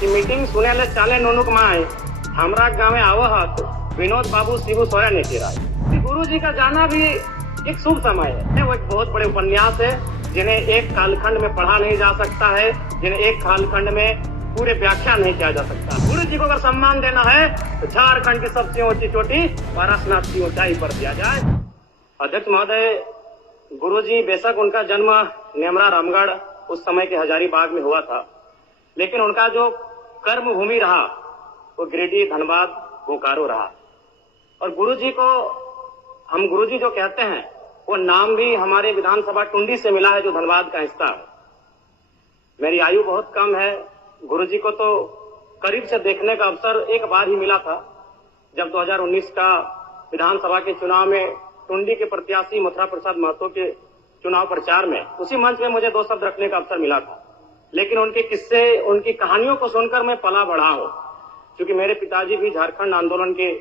कि मीटिंग सुने ले चाले नोनुक माए हमरा गाँव में आवहत विनोद बाबू शिबू सोरेन ने किया। गुरु जी का जाना भी एक शुभ समय है। वो एक बहुत बड़े उपन्यास है जिन्हें एक कालखंड में पढ़ा नहीं जा सकता है, जिन्हें एक कालखंड में पूरे व्याख्या नहीं किया जा सकता। गुरु जी को अगर सम्मान देना है तो झारखंड की सबसे ऊंची चोटी पारसनाथ की ऊंचाई पर दिया जाए। अध्यक्ष महोदय, गुरु जी बेशक उनका जन्म नेमरा रामगढ़ उस समय के हजारीबाग में हुआ था, लेकिन उनका जो कर्म भूमि रहा वो गिरिडीह, धनबाद, बोकारो रहा। और गुरुजी को हम गुरुजी जो कहते हैं वो नाम भी हमारे विधानसभा टुंडी से मिला है, जो धनबाद का हिस्सा है। मेरी आयु बहुत कम है, गुरुजी को तो करीब से देखने का अवसर एक बार ही मिला था, जब 2019 का विधानसभा के चुनाव में टुंडी के प्रत्याशी मथुरा प्रसाद महतो के चुनाव प्रचार में उसी मंच में मुझे 2 शब्द रखने का अवसर मिला था। लेकिन उनके किस्से, उनकी कहानियों को सुनकर मैं पला बढ़ा हूं, क्योंकि मेरे पिताजी भी झारखंड आंदोलन के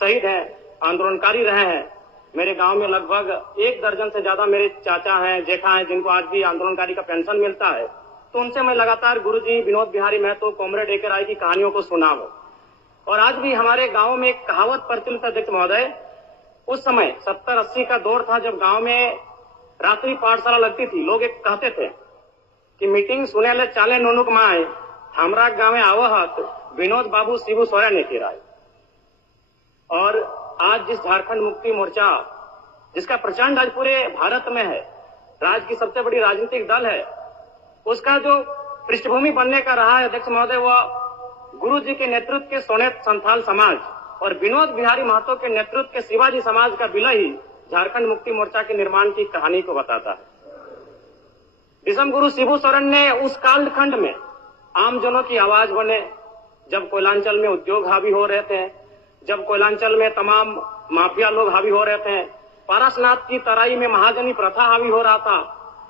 शहीद हैं, आंदोलनकारी रहे हैं। मेरे गांव में लगभग 1 दर्जन से ज्यादा मेरे चाचा हैं, जेठा हैं, जिनको आज भी आंदोलनकारी का पेंशन मिलता है। तो उनसे मैं लगातार गुरुजी विनोद बिहारी महतो, कॉमरेड ए के राय की कहानियों को सुना हूं। और आज भी हमारे गांव में एक कहावत प्रचलित, अध्यक्ष महोदय, उस समय 70-80 का दौर था जब गांव में रात्रि पाठशाला लगती थी। लोग एक कहते थे कि मीटिंग सुने ले चाले नोनुक माए हमरा गाँव में आवहत विनोद बाबू शिबू सोरेन ने किया। और आज जिस झारखंड मुक्ति मोर्चा, जिसका प्रचंड आज पूरे भारत में है, राज्य की सबसे बड़ी राजनीतिक दल है, उसका जो पृष्ठभूमि बनने का रहा है, अध्यक्ष महोदय, वह गुरु जी के नेतृत्व के सोनेत संथाल समाज और विनोद बिहारी महतो के नेतृत्व के शिवाजी समाज का विलय ही झारखंड मुक्ति मोर्चा के निर्माण की कहानी को बताता है। विषम गुरु शिबू सोरेन ने उस कालखंड में आमजनों की आवाज बने, जब कोयलांचल में उद्योग हावी हो रहे थे, जब कोयलांचल में तमाम माफिया लोग हावी हो रहे थे, पारसनाथ की तराई में महाजनी प्रथा हावी हो रहा था।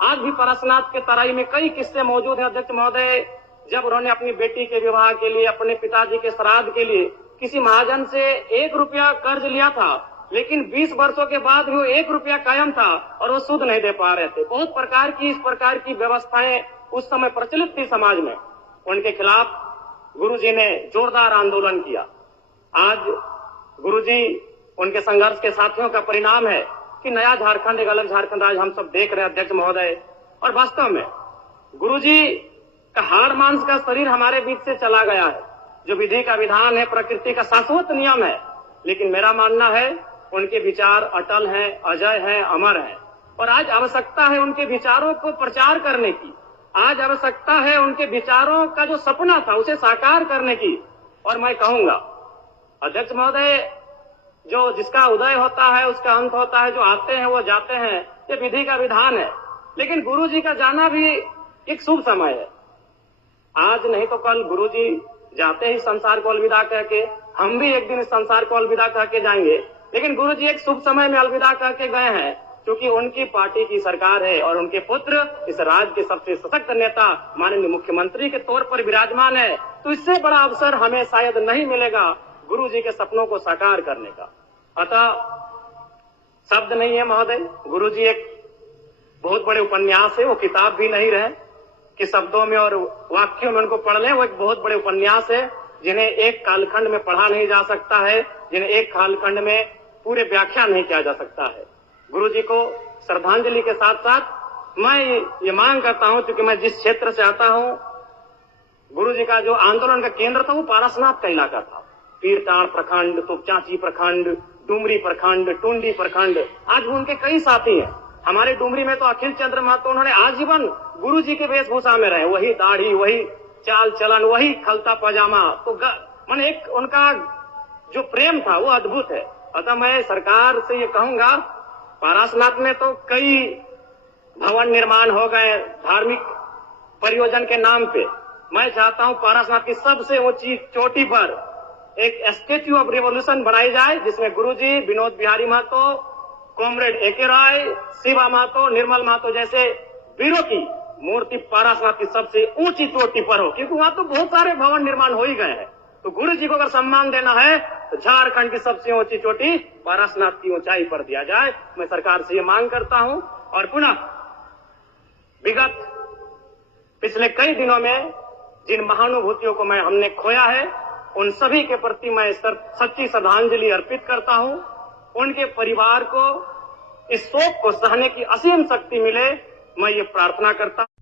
आज भी पारसनाथ के तराई में कई किस्से मौजूद हैं, अध्यक्ष महोदय, जब उन्होंने अपनी बेटी के विवाह के लिए, अपने पिताजी के श्राद्ध के लिए किसी महाजन से 1 रुपया कर्ज लिया था, लेकिन 20 वर्षों के बाद भी वो 1 रुपया कायम था और वो सूद नहीं दे पा रहे थे। बहुत प्रकार की इस प्रकार की व्यवस्थाएं उस समय प्रचलित थी समाज में। उनके खिलाफ गुरुजी ने जोरदार आंदोलन किया। आज गुरुजी, उनके संघर्ष के साथियों का परिणाम है कि नया झारखंड, एक अलग झारखंड आज हम सब देख रहे हैं, अध्यक्ष महोदय। और वास्तव में गुरुजी का हाड़ मांस का शरीर हमारे बीच से चला गया है। जो विधि का विधान है, प्रकृति का शाश्वत नियम है, लेकिन मेरा मानना है उनके विचार अटल हैं, अजय हैं, अमर हैं। और आज आवश्यकता है उनके विचारों को प्रचार करने की। आज आवश्यकता है उनके विचारों का जो सपना था उसे साकार करने की। और मैं कहूंगा, अध्यक्ष महोदय, जो जिसका उदय होता है उसका अंत होता है, जो आते हैं वो जाते हैं, ये विधि का विधान है। लेकिन गुरुजी का जाना भी एक शुभ समय है। आज नहीं तो कल गुरुजी जाते ही संसार को अलविदा कह के, हम भी एक दिन इस संसार को अलविदा कह के जाएंगे। लेकिन गुरुजी एक शुभ समय में अलविदा कह के गए हैं, क्योंकि उनकी पार्टी की सरकार है और उनके पुत्र इस राज्य के सबसे सशक्त नेता माननीय मुख्यमंत्री के तौर पर विराजमान है। तो इससे बड़ा अवसर हमें शायद नहीं मिलेगा गुरुजी के सपनों को साकार करने का। अतः शब्द नहीं है महोदय, गुरुजी एक बहुत बड़े उपन्यास है, वो किताब भी नहीं रहे कि शब्दों में और वाक्यों में उनको पढ़ लें। वो एक बहुत बड़े उपन्यास है जिन्हें एक कालखंड में पढ़ा नहीं जा सकता है, जिन्हें एक कालखंड में पूरे व्याख्या नहीं किया जा सकता है। गुरुजी को श्रद्धांजलि के साथ साथ मैं ये मांग करता हूं, क्योंकि मैं जिस क्षेत्र से आता हूं, गुरुजी का जो आंदोलन का केंद्र था वो पारसनाथ का इलाका था। पीरटांड़ प्रखंड, तुपचांची प्रखंड, डुमरी प्रखंड, टुंडी प्रखंड, आज भी उनके कई साथी हैं। हमारे डुमरी में तो अखिल चंद्र महतो, उन्होंने आजीवन गुरुजी के वेशभूषा में रहे, वही दाढ़ी, वही चाल चलन, वही खलता पजामा। तो माने एक उनका जो प्रेम था वो अद्भुत है। अतः मैं सरकार से ये कहूंगा, पारसनाथ में तो कई भवन निर्माण हो गए धार्मिक परियोजन के नाम पे। मैं चाहता हूं पारसनाथ की सबसे ऊंची चोटी पर एक स्टैच्यू ऑफ रिवॉल्यूशन बनाई जाए, जिसमें गुरुजी, विनोद बिहारी महतो, कॉमरेड ए के राय, शिवा महतो, निर्मल महतो जैसे वीरों की मूर्ति पारसनाथ की सबसे ऊंची चोटी पर हो, क्योंकि वहां तो बहुत सारे भवन निर्माण हो ही गए हैं। तो गुरु जी को अगर सम्मान देना है तो झारखंड की सबसे ऊंची चोटी पारसनाथ की ऊंचाई पर दिया जाए। मैं सरकार से ये मांग करता हूं। और पुनः विगत पिछले कई दिनों में जिन महानुभूतियों को हमने खोया है, उन सभी के प्रति मैं सच्ची श्रद्धांजलि अर्पित करता हूं। उनके परिवार को इस शोक को सहने की असीम शक्ति मिले, मैं ये प्रार्थना करता हूं।